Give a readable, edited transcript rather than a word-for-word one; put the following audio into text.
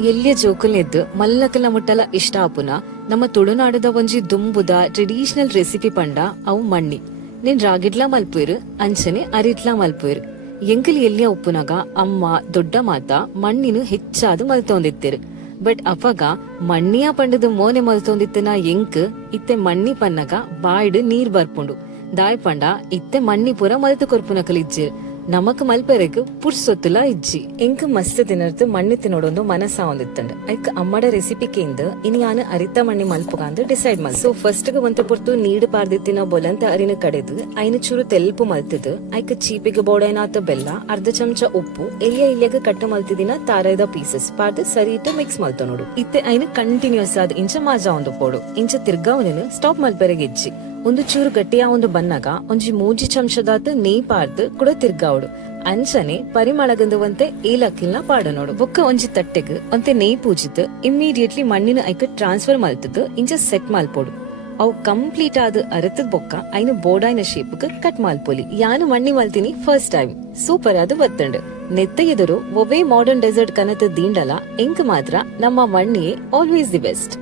ಎಲ್ಲಿಯ ಜೋಕುಲ್ನೆದ್ದು ಮಲ್ಲಕಲ ಮುಟ್ಟಲ ಇಷ್ಟ ಆಪುನ ನಮ್ಮ ತುಳುನಾಡದ ಒಂಜಿ ದುಂಬುದ ಟ್ರೆಡಿಷನಲ್ ರೆಸಿಪಿ ಪಂಡ ಅವು ಮಣ್ಣಿ ನೀನ್ ರಾಗಿಡ್ಲಾ ಮಲ್ಪುಯಿರು ಅಂಚನೆ ಅರಿಟ್ಲಾ ಮಲ್ಪುಯಿರು ಎಂಕಲಿ ಎಲ್ಲಿಯ ಉಪ್ಪುನಾಗ ಅಮ್ಮ ದೊಡ್ಡ ಮಾತ ಮಣ್ಣಿನು ಹೆಚ್ಚಾದು ಮಲ್ತೊಂದಿತ್ತಿರು ಬಟ್ ಅವಾಗ ಮಣ್ಣಿಯ ಪಂಡದು ಮೋನೆ ಮಲ್ತೊಂದಿತ್ತಿನ ಎಂಕ್ ಇತ್ತೆ ಮಣ್ಣಿ ಪನ್ನಗ ಬಾಯ್ಡು ನೀರ್ ಬರ್ಪುಂಡು ದಾಯ್ ಪಂಡ ಇತ್ತೆ ಮಣ್ಣಿ ಪೂರ ಮಲ್ತು ಕೊರ್ಪುನ ಕಲಿಜ್ಜಿರು ನಮಕ್ ಮಲ್ಪೆರೆಗ್ ಪುರ್ಸೊತ್ತುಲ ಇಜ್ಜಿ ಎಂಕ್ ಮಸ್ತ್ ತಿನ್ನರ್ದು ಮಣ್ಣಿ ತಿನ್ನೋಡೊಂದು ಮನಸ್ಸ ಒಂದಿತ್ತಂಡ್ ಐಕ್ ಅಮ್ಮಡ ರೆಸಿಪಿಕೆಂದು ಇನಿ ಯಾನು ಅರಿತ ಮಣ್ಣಿ ಮಲ್ಪುಗಂದು ಡಿಸೈಡ್ ಮಲ್ ಸೊ ಫಸ್ಟ್ ಗೆ ಒಂತ ಪುರ್ತು ನೀಡ್ ಪಾರ್ದಿತ್ತಿನ ಬೊಲಂತ ಅರಿನ ಕಡೆದು ಐನು ಚೂರು ತೆಲ್ಪು ಮಲ್ತದು ಐಕ್ ಚೀಪಿಗೆ ಬೋಡೈನಾತ ಬೆಲ್ಲ ಅರ್ಧ ಚಮಚ ಉಪ್ಪು ಎಲ್ಲಿಯ ಕಟ್ಟು ಮಲ್ತಿದಿನ ತಾರೈದ ಪೀಸಸ್ ಪಾರ್ದು ಸರಿ ಇಟ್ಟು ಮಿಕ್ಸ್ ಮಲ್ತ ನೋಡು ಇತ್ತೆ ಐನು ಕಂಟಿನ್ಯೂಸ್ ಆದ ಇಂಚ ಮಾಜಾ ಒಂದು ಪೋಡು ಇಂಚ ತಿರ್ಗಾವನನು ಸ್ಟಾಪ್ ಮಲ್ಪೆರೆಗೆ ಇಜ್ಜಿ ಒಂದು ಚೂರು ಗಟ್ಟಿಯ ಒಂದು ಬನ್ನಗ ಒಂಜಿ ಮೂಜಿ ಚಮಚದಾತ ನೇಯ್ ಪಾರ್ದು ಕೂಡ ತಿರ್ಗಾವಡು ಅಂಚನೆ ಪರಿಮಳಗಂದುವಂತೆ ಏಲಕ್ಕಿಲ್ನ ಪಾಡ ನೋಡು ಬೊಕ್ಕ ಒಂಜಿ ತಟ್ಟೆಗ್ ಒಂತೆ ನೇಯ್ ಪೂಜಿತ್ ಇಮ್ಮಿಡಿಯೇಟ್ಲಿ ಮಣ್ಣಿನ ಐಕ ಟ್ರಾನ್ಸ್ಫರ್ ಮಲ್ತದ್ ಇಂಚ ಸೆಟ್ ಮಲ್ಪೋಡು ಅವು ಕಂಪ್ಲೀಟ್ ಆದ ಅರತದ್ ಬೊಕ್ಕ ಐನು ಬೋಡಾಯ್ನ ಶೇಪ್ಗ್ ಕಟ್ ಮಲ್ಪೊಲಿ ಯಾನು ಮಣ್ಣಿ ಮಲ್ತೀನಿ ಫಸ್ಟ್ ಟೈಮ್ ಸೂಪರ್ ಆದ ಬತ್ತಂಡ್ ನೆತ್ತ ಎದುರು ಒವೇ ಮಾಡರ್ನ್ ಡೆಸರ್ಟ್ ಕನತ ದೀಂಡಲ ಎಂಕ್ ಮಾತ್ರ ನಮ್ಮ ಮಣ್ಣಿಯೇ ಆಲ್ವೇಸ್ ದಿ ಬೆಸ್ಟ್.